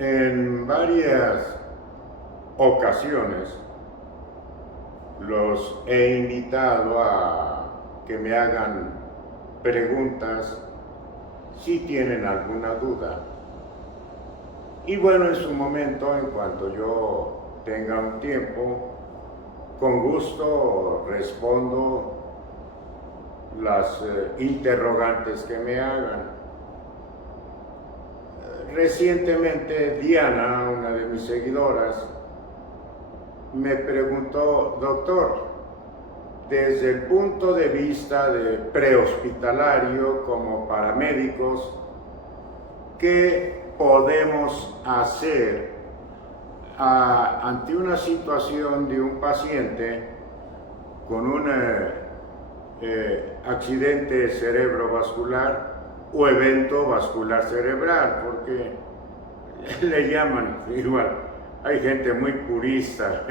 En varias ocasiones los he invitado a que me hagan preguntas si tienen alguna duda. Y bueno, en su momento, en cuanto yo tenga un tiempo, con gusto respondo las interrogantes que me hagan. Recientemente Diana, una de mis seguidoras, me preguntó: doctor, desde el punto de vista de prehospitalario como paramédicos, ¿qué podemos hacer ante una situación de un paciente con un accidente cerebrovascular o evento vascular cerebral? Porque le llaman igual. Hay gente muy purista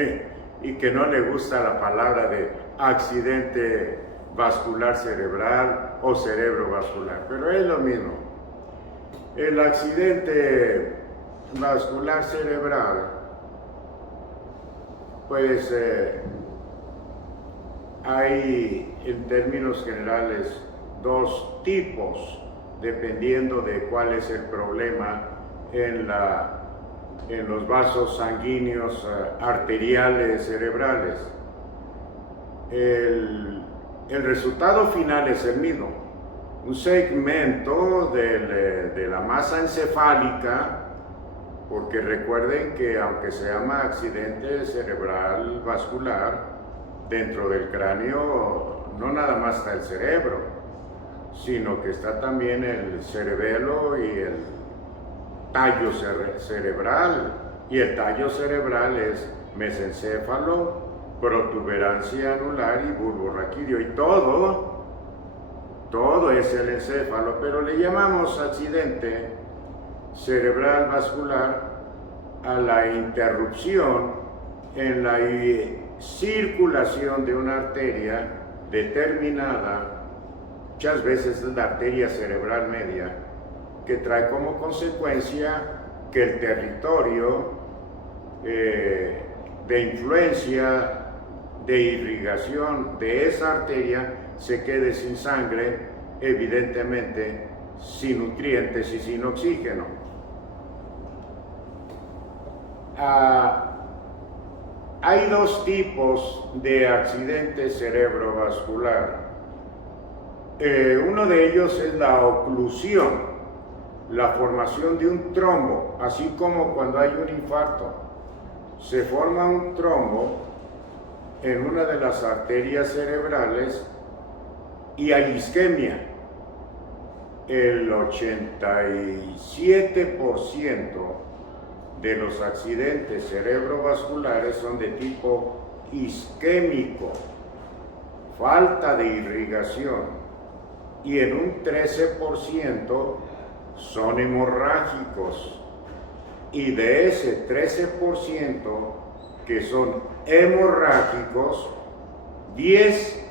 y que no le gusta la palabra de accidente vascular cerebral o cerebrovascular, pero es lo mismo. El accidente vascular cerebral, pues hay en términos generales dos tipos, dependiendo de cuál es el problema en los vasos sanguíneos arteriales cerebrales. El resultado final es el mismo, un segmento de la masa encefálica, porque recuerden que aunque se llama accidente cerebral vascular, dentro del cráneo no nada más está el cerebro, sino que está también el cerebelo y el tallo cerebral, y el tallo cerebral es mesencéfalo, protuberancia anular y bulbo raquídeo, y todo es el encéfalo, pero le llamamos accidente cerebral vascular a la interrupción en la circulación de una arteria determinada, muchas veces es la arteria cerebral media, que trae como consecuencia que el territorio de influencia, de irrigación de esa arteria se quede sin sangre, evidentemente sin nutrientes y sin oxígeno. Hay dos tipos de accidente cerebrovascular. Uno de ellos es la oclusión, la formación de un trombo, así como cuando hay un infarto. Se forma un trombo en una de las arterias cerebrales y hay isquemia. El 87% de los accidentes cerebrovasculares son de tipo isquémico, falta de irrigación, y en un 13% son hemorrágicos, y de ese 13% que son hemorrágicos, 10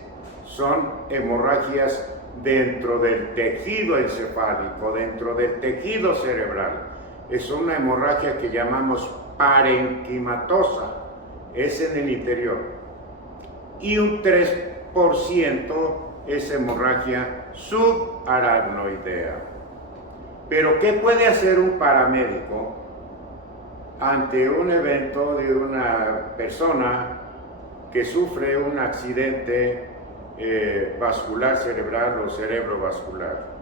son hemorragias dentro del tejido encefálico, dentro del tejido cerebral. Es una hemorragia que llamamos parenquimatosa, es en el interior, y un 3% es hemorragia subaracnoidea. Pero ¿qué puede hacer un paramédico ante un evento de una persona que sufre un accidente vascular cerebral o cerebrovascular?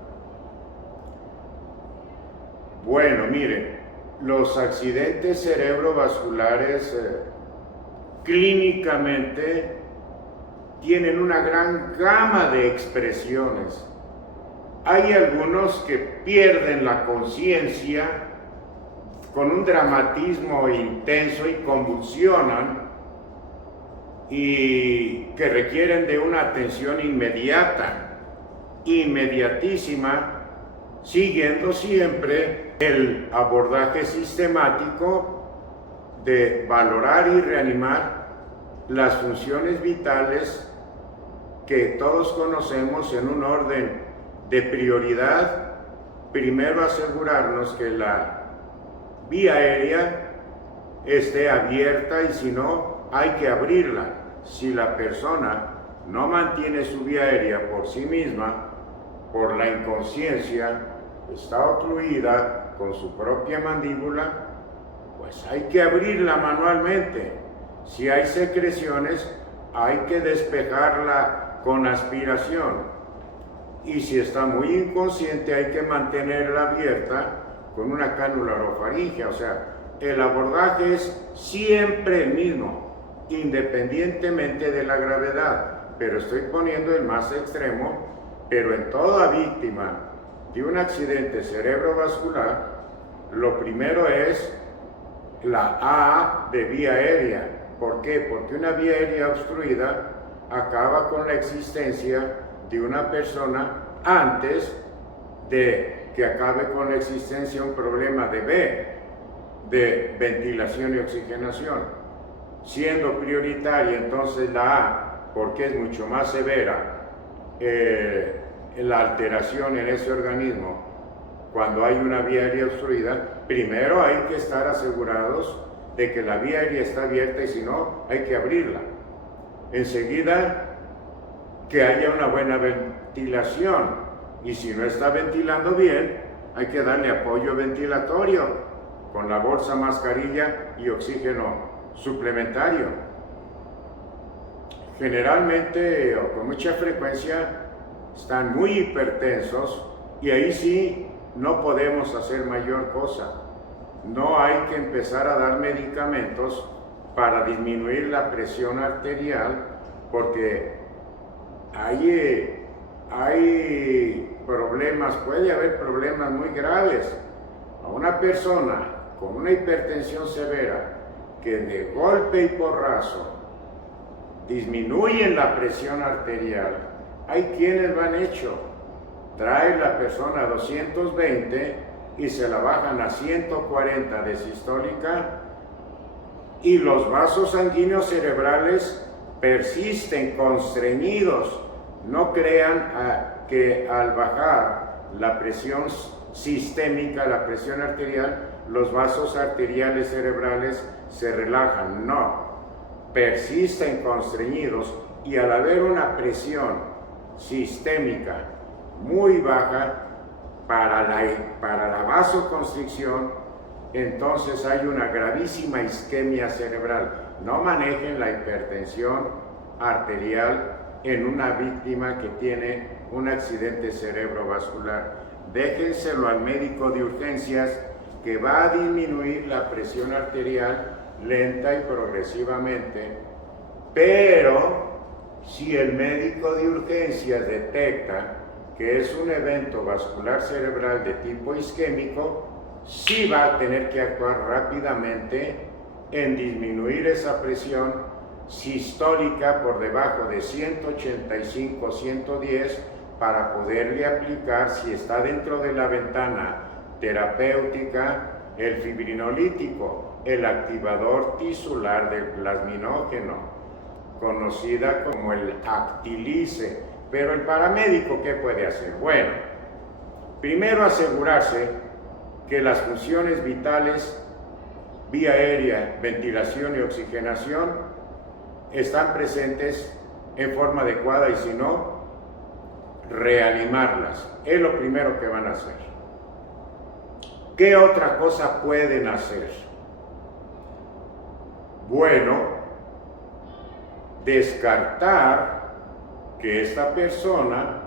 Bueno, miren, los accidentes cerebrovasculares clínicamente tienen una gran gama de expresiones. Hay algunos que pierden la conciencia con un dramatismo intenso y convulsionan, y que requieren de una atención inmediata, inmediatísima, siguiendo siempre el abordaje sistemático de valorar y reanimar las funciones vitales que todos conocemos en un orden de prioridad. Primero asegurarnos que la vía aérea esté abierta, y si no, hay que abrirla. Si la persona no mantiene su vía aérea por sí misma, por la inconsciencia, está ocluida con su propia mandíbula, pues hay que abrirla manualmente. Si hay secreciones, hay que despejarla con aspiración. Y si está muy inconsciente, hay que mantenerla abierta con una cánula orofaringea. O sea, el abordaje es siempre el mismo, independientemente de la gravedad. Pero estoy poniendo el más extremo, pero en toda víctima de un accidente cerebrovascular, lo primero es la A de vía aérea. ¿Por qué? Porque una vía aérea obstruida acaba con la existencia de una persona antes de que acabe con la existencia un problema de B, de ventilación y oxigenación. Siendo prioritaria entonces la A, porque es mucho más severa la alteración en ese organismo cuando hay una vía aérea obstruida, primero hay que estar asegurados de que la vía aérea está abierta, y si no, hay que abrirla. Enseguida, que haya una buena ventilación, y si no está ventilando bien, hay que darle apoyo ventilatorio con la bolsa, mascarilla y oxígeno suplementario. Generalmente o con mucha frecuencia están muy hipertensos, y ahí sí no podemos hacer mayor cosa. No hay que empezar a dar medicamentos para disminuir la presión arterial, porque hay problemas, puede haber problemas muy graves. A una persona con una hipertensión severa que de golpe y porrazo disminuyen la presión arterial, hay quienes lo han hecho. Trae la persona a 220 y se la bajan a 140 de sistólica, y los vasos sanguíneos cerebrales persisten constreñidos. No crean que al bajar la presión sistémica, la presión arterial, los vasos arteriales cerebrales se relajan. No, persisten constreñidos, y al haber una presión sistémica muy baja para la vasoconstricción, entonces hay una gravísima isquemia cerebral. No manejen la hipertensión arterial en una víctima que tiene un accidente cerebrovascular. Déjenselo al médico de urgencias, que va a disminuir la presión arterial lenta y progresivamente. Pero si el médico de urgencias detecta que es un evento vascular cerebral de tipo isquémico, sí va a tener que actuar rápidamente en disminuir esa presión sistólica por debajo de 185-110 para poderle aplicar, si está dentro de la ventana terapéutica, el fibrinolítico, el activador tisular del plasminógeno, conocida como el Actilice. Pero el paramédico, ¿qué puede hacer? Bueno, primero asegurarse que las funciones vitales, vía aérea, ventilación y oxigenación, están presentes en forma adecuada, y si no, reanimarlas. Es lo primero que van a hacer. ¿Qué otra cosa pueden hacer? Bueno, descartar que esta persona,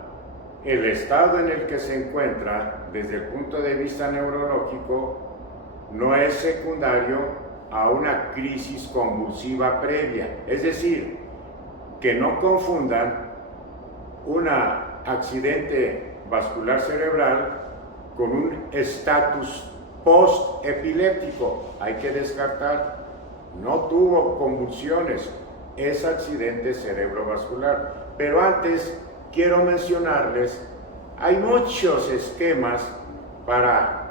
el estado en el que se encuentra desde el punto de vista neurológico, no es secundario a una crisis convulsiva previa. Es decir, que no confundan un accidente vascular cerebral con un estatus post-epiléptico. Hay que descartar. No tuvo convulsiones, es accidente cerebrovascular. Pero antes quiero mencionarles, hay muchos esquemas para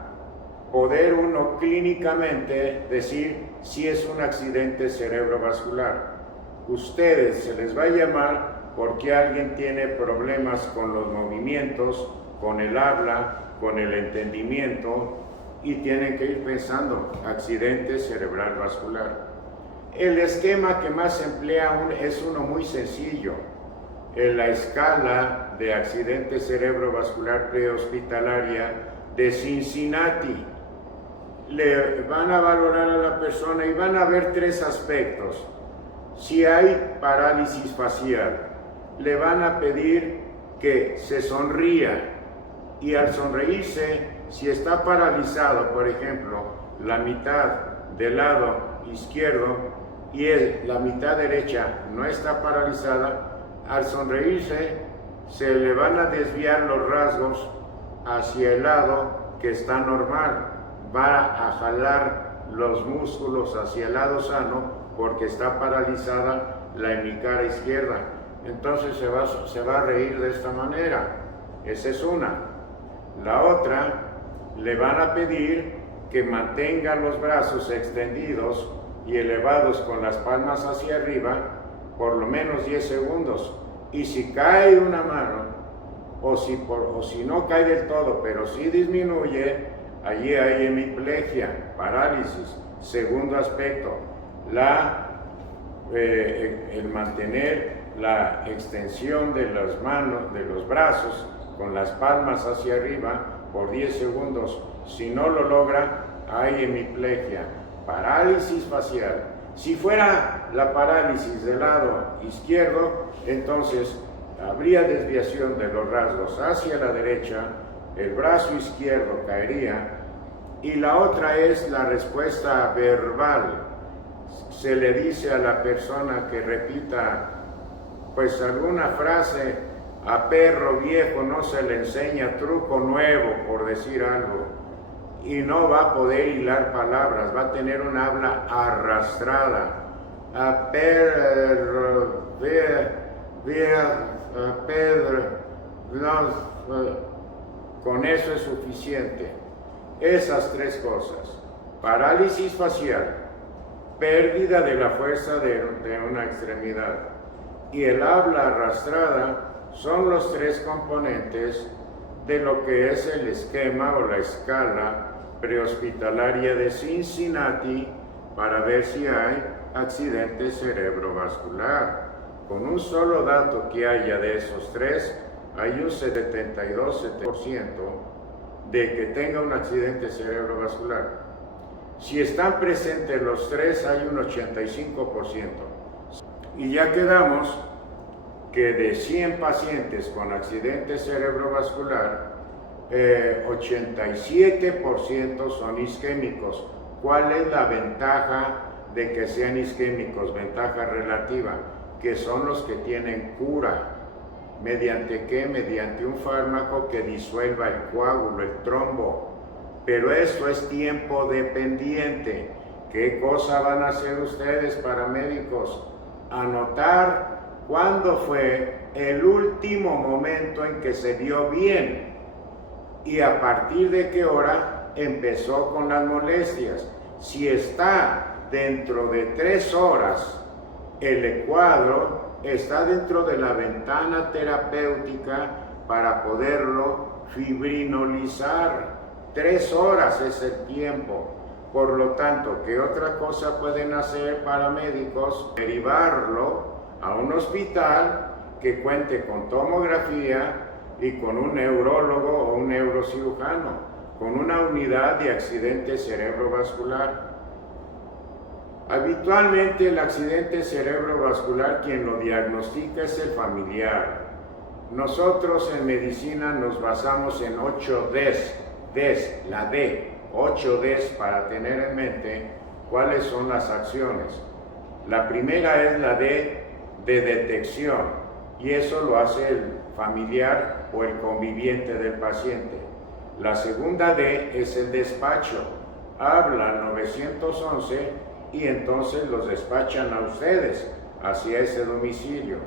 poder uno clínicamente decir si es un accidente cerebrovascular. Ustedes se les va a llamar porque alguien tiene problemas con los movimientos, con el habla, con el entendimiento, y tienen que ir pensando accidente cerebral vascular. El esquema que más se emplea es uno muy sencillo. En la escala de accidente cerebrovascular prehospitalaria de Cincinnati, le van a valorar a la persona y van a ver tres aspectos. Si hay parálisis facial, le van a pedir que se sonría, y al sonreírse, si está paralizado, por ejemplo, la mitad del lado izquierdo y la mitad derecha no está paralizada, al sonreírse se le van a desviar los rasgos hacia el lado que está normal, va a jalar los músculos hacia el lado sano porque está paralizada la hemicara izquierda. Entonces se va a reír de esta manera. Esa es una. La otra, le van a pedir que mantenga los brazos extendidos y elevados con las palmas hacia arriba por lo menos 10 segundos. Y si cae una mano, o si no cae del todo, pero si disminuye, allí hay hemiplegia, parálisis. Segundo aspecto, el mantener la extensión de las manos, de los brazos, con las palmas hacia arriba por 10 segundos. Si no lo logra, hay hemiplegia, parálisis facial. Si fuera la parálisis del lado izquierdo, entonces habría desviación de los rasgos hacia la derecha, el brazo izquierdo caería, y la otra es la respuesta verbal. Se le dice a la persona que repita pues alguna frase. A perro viejo no se le enseña truco nuevo, por decir algo, y no va a poder hilar palabras, va a tener un habla arrastrada. A perro Pedro, con eso es suficiente. Esas tres cosas: parálisis facial, pérdida de la fuerza de una extremidad y el habla arrastrada, son los tres componentes de lo que es el esquema o la escala prehospitalaria de Cincinnati para ver si hay accidente cerebrovascular. Con un solo dato que haya de esos tres, hay un 72% de que tenga un accidente cerebrovascular. Si están presentes los tres, hay un 85%. Y ya quedamos que de 100 pacientes con accidente cerebrovascular, 87% son isquémicos. ¿Cuál es la ventaja de que sean isquémicos? Ventaja relativa, que son los que tienen cura. ¿Mediante qué? Mediante un fármaco que disuelva el coágulo, el trombo. Pero eso es tiempo dependiente. ¿Qué cosa van a hacer ustedes, paramédicos? Anotar cuándo fue el último momento en que se vio bien y a partir de qué hora empezó con las molestias. Si está dentro de 3 horas, el cuadro está dentro de la ventana terapéutica para poderlo fibrinolizar. 3 horas es el tiempo. Por lo tanto, ¿qué otra cosa pueden hacer paramédicos? Derivarlo a un hospital que cuente con tomografía y con un neurólogo o un neurocirujano, con una unidad de accidente cerebrovascular. Habitualmente el accidente cerebrovascular quien lo diagnostica es el familiar. Nosotros en medicina nos basamos en 8 Ds, la D, 8 Ds para tener en mente cuáles son las acciones. La primera es la D de detección, y eso lo hace el familiar o el conviviente del paciente. La segunda D es el despacho. Habla al 911 y entonces los despachan a ustedes hacia ese domicilio.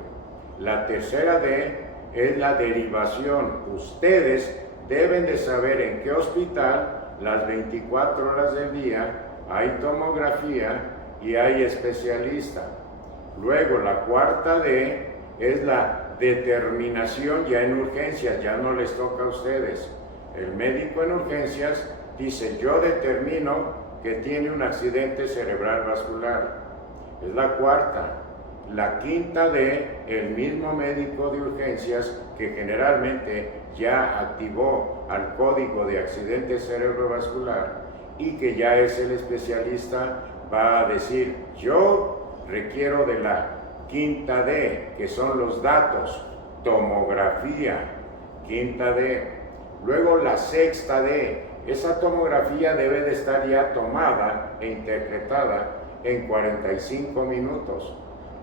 La tercera D es la derivación. Ustedes deben de saber en qué hospital las 24 horas del día hay tomografía y hay especialista. Luego la cuarta D es la determinación ya en urgencias, ya no les toca a ustedes. El médico en urgencias dice, yo determino que tiene un accidente cerebral vascular. Es la cuarta. La quinta D, el mismo médico de urgencias que generalmente ya activó al código de accidente cerebrovascular y que ya es el especialista, va a decir, yo requiero de la quinta D, que son los datos, tomografía, quinta D. Luego la sexta D, esa tomografía debe de estar ya tomada e interpretada en 45 minutos.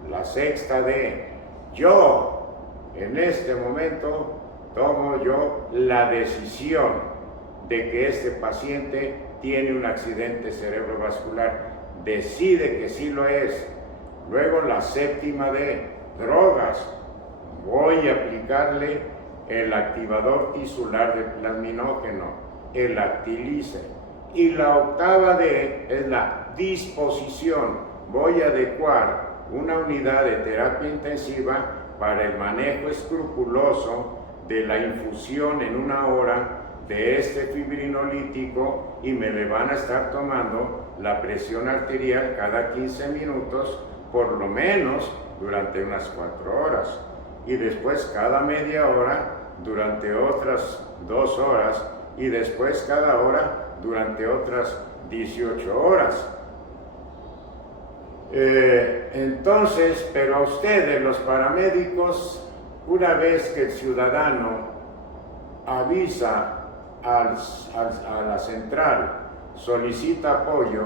La sexta D, yo en este momento tomo yo la decisión de que este paciente tiene un accidente cerebrovascular, decide que sí lo es. Luego la séptima D, drogas, voy a aplicarle el activador tisular de plasminógeno, el Actilice. Y la octava D es la disposición, voy a adecuar una unidad de terapia intensiva para el manejo escrupuloso de la infusión en 1 hora de este fibrinolítico y me le van a estar tomando la presión arterial cada 15 minutos, por lo menos durante unas 4 horas, y después cada media hora durante otras 2 horas, y después cada hora durante otras 18 horas. Entonces, pero a ustedes, los paramédicos, una vez que el ciudadano avisa a la central, solicita apoyo,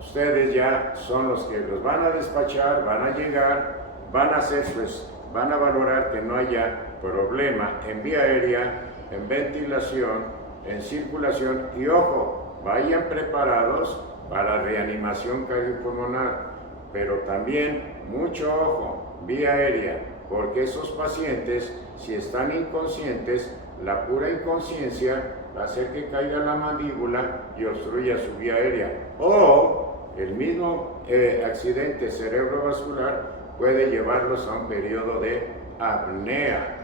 ustedes ya son los que los van a despachar, van a llegar, van a hacer van a valorar que no haya problema en vía aérea, en ventilación, en circulación, y ojo, vayan preparados para reanimación cardiopulmonar, pero también mucho ojo, vía aérea, porque esos pacientes, si están inconscientes, la pura inconsciencia va a hacer que caiga la mandíbula y obstruya su vía aérea, o el mismo accidente cerebrovascular puede llevarlos a un periodo de apnea.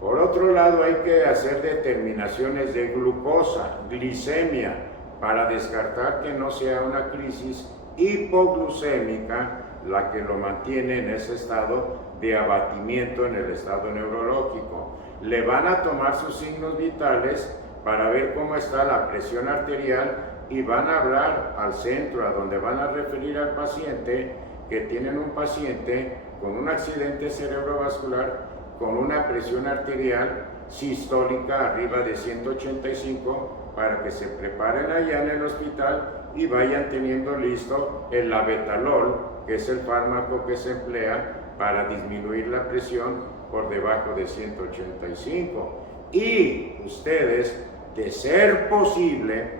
Por otro lado, hay que hacer determinaciones de glucosa, glicemia, para descartar que no sea una crisis hipoglucémica la que lo mantiene en ese estado de abatimiento en el estado neurológico. Le van a tomar sus signos vitales para ver cómo está la presión arterial y van a hablar al centro, a donde van a referir al paciente, que tienen un paciente con un accidente cerebrovascular con una presión arterial sistólica arriba de 185, para que se preparen allá en el hospital y vayan teniendo listo el labetalol, que es el fármaco que se emplea para disminuir la presión por debajo de 185. Y ustedes, de ser posible,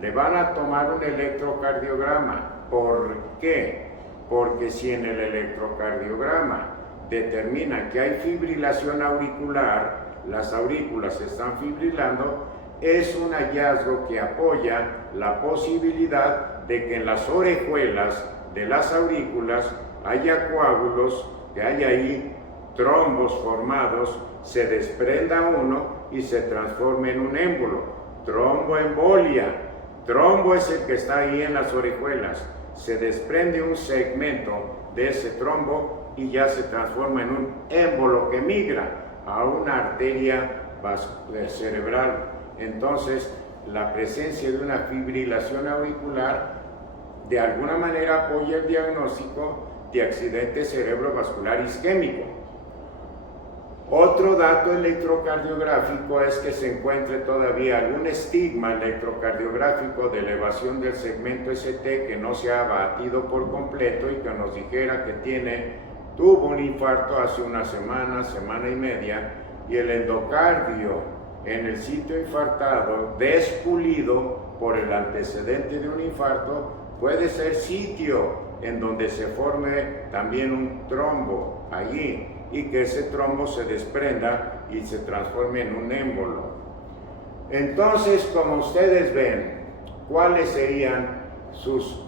le van a tomar un electrocardiograma. ¿Por qué? Porque si en el electrocardiograma determina que hay fibrilación auricular, las aurículas están fibrilando, es un hallazgo que apoya la posibilidad de que en las orejuelas de las aurículas haya coágulos, que haya ahí trombos formados, se desprenda uno y se transforme en un émbolo. Tromboembolia. Trombo es el que está ahí en las orejuelas. Se desprende un segmento de ese trombo y ya se transforma en un émbolo que migra a una arteria cerebral. Entonces, la presencia de una fibrilación auricular de alguna manera apoya el diagnóstico de accidente cerebrovascular isquémico. Otro dato electrocardiográfico es que se encuentre todavía algún estigma electrocardiográfico de elevación del segmento ST que no se ha abatido por completo y que nos dijera que tuvo un infarto hace una semana, semana y media, y el endocardio en el sitio infartado, despulido por el antecedente de un infarto, puede ser sitio en donde se forme también un trombo allí, y que ese trombo se desprenda y se transforme en un émbolo. Entonces, como ustedes ven, ¿cuáles serían sus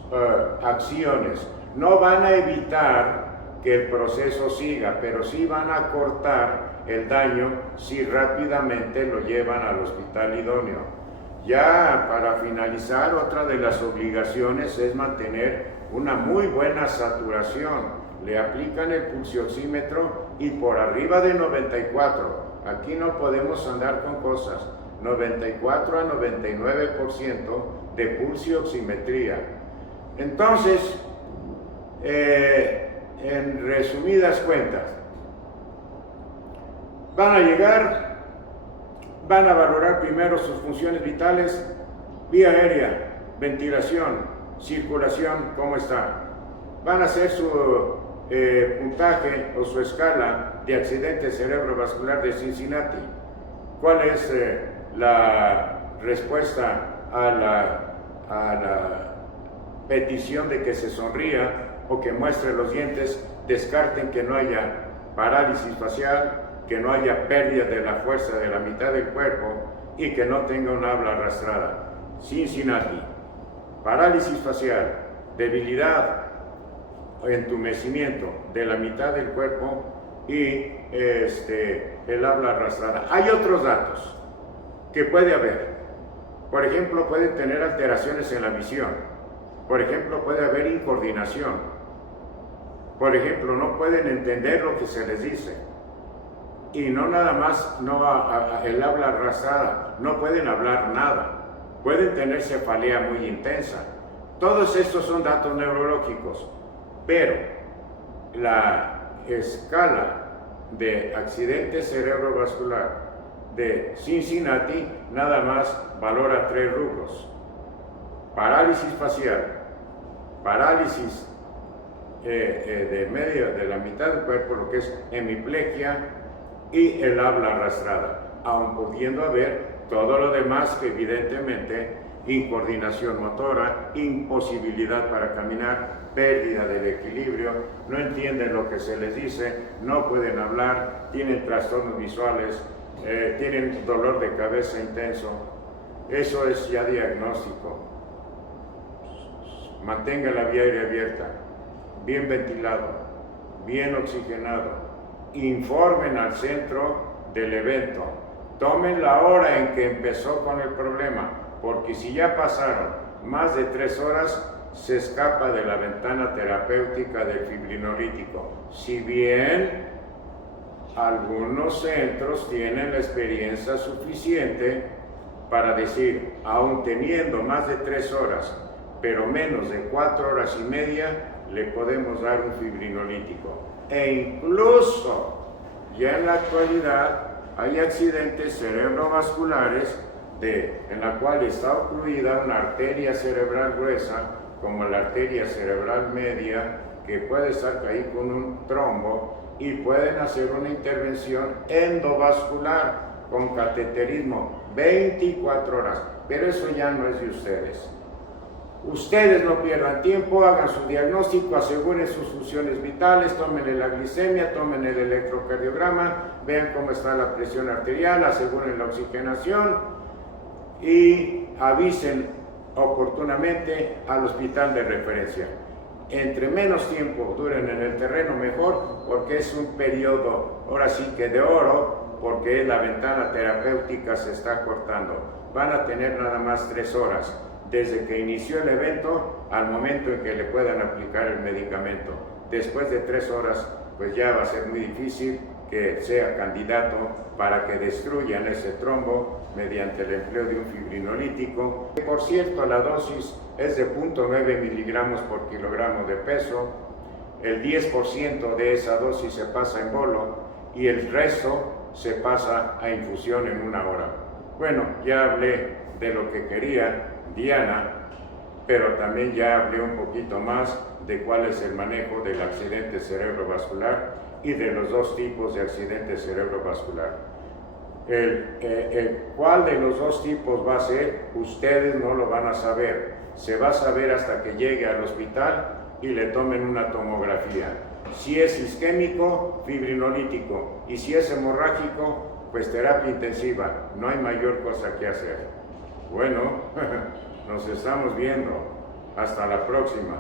acciones? No van a evitar que el proceso siga, pero sí van a cortar el daño si rápidamente lo llevan al hospital idóneo. Ya para finalizar, otra de las obligaciones es mantener una muy buena saturación. Le aplican el pulsioxímetro y por arriba de 94. Aquí no podemos andar con cosas. 94 a 99% de pulsioximetría. Entonces, en resumidas cuentas, van a llegar, van a valorar primero sus funciones vitales, vía aérea, ventilación, circulación, cómo está. Van a hacer su puntaje o su escala de accidente cerebrovascular de Cincinnati. ¿Cuál es la respuesta a la petición de que se sonría o que muestre los dientes? Descarten que no haya parálisis facial, que no haya pérdida de la fuerza de la mitad del cuerpo y que no tenga un habla arrastrada. Cincinnati, parálisis facial, debilidad, entumecimiento de la mitad del cuerpo y el habla arrastrada. Hay otros datos que puede haber. Por ejemplo, pueden tener alteraciones en la visión. Por ejemplo, puede haber incoordinación. Por ejemplo, no pueden entender lo que se les dice. Y no nada más el habla arrastrada, no pueden hablar nada. Pueden tener cefalea muy intensa. Todos estos son datos neurológicos. Pero la escala de accidente cerebrovascular de Cincinnati nada más valora 3 rubros: parálisis facial, parálisis de la mitad del cuerpo, lo que es hemiplegia, y el habla arrastrada, aun pudiendo haber todo lo demás que evidentemente incoordinación motora, imposibilidad para caminar, pérdida del equilibrio, no entienden lo que se les dice, no pueden hablar, tienen trastornos visuales, tienen dolor de cabeza intenso. Eso es ya diagnóstico. Mantenga la vía aérea abierta, bien ventilado, bien oxigenado. Informen al centro del evento. Tomen la hora en que empezó con el problema, porque si ya pasaron más de 3 horas, se escapa de la ventana terapéutica del fibrinolítico. Si bien algunos centros tienen la experiencia suficiente para decir, aun teniendo más de 3 horas, pero menos de 4 horas y media, le podemos dar un fibrinolítico. E incluso, ya en la actualidad, hay accidentes cerebrovasculares en la cual está ocluida una arteria cerebral gruesa, como la arteria cerebral media, que puede estar ahí con un trombo, y pueden hacer una intervención endovascular con cateterismo 24 horas, pero eso ya no es de ustedes. Ustedes no pierdan tiempo, hagan su diagnóstico, aseguren sus funciones vitales, tomen la glicemia, tomen el electrocardiograma, vean cómo está la presión arterial, aseguren la oxigenación y avisen oportunamente al hospital de referencia. Entre menos tiempo duren en el terreno, mejor, porque es un periodo, ahora sí que de oro, porque la ventana terapéutica se está cortando. Van a tener nada más 3 horas, desde que inició el evento al momento en que le puedan aplicar el medicamento. Después de 3 horas, pues ya va a ser muy difícil que sea candidato para que destruyan ese trombo mediante el empleo de un fibrinolítico. Por cierto, la dosis es de 0.9 miligramos por kilogramo de peso. El 10% de esa dosis se pasa en bolo y el resto se pasa a infusión en 1 hora. Bueno, ya hablé de lo que quería Diana, pero también ya hablé un poquito más de cuál es el manejo del accidente cerebrovascular y de los 2 tipos de accidente cerebrovascular. ¿Cuál de los 2 tipos va a ser? Ustedes no lo van a saber. Se va a saber hasta que llegue al hospital y le tomen una tomografía. Si es isquémico, fibrinolítico, y si es hemorrágico, pues terapia intensiva. No hay mayor cosa que hacer. Bueno, nos estamos viendo. Hasta la próxima.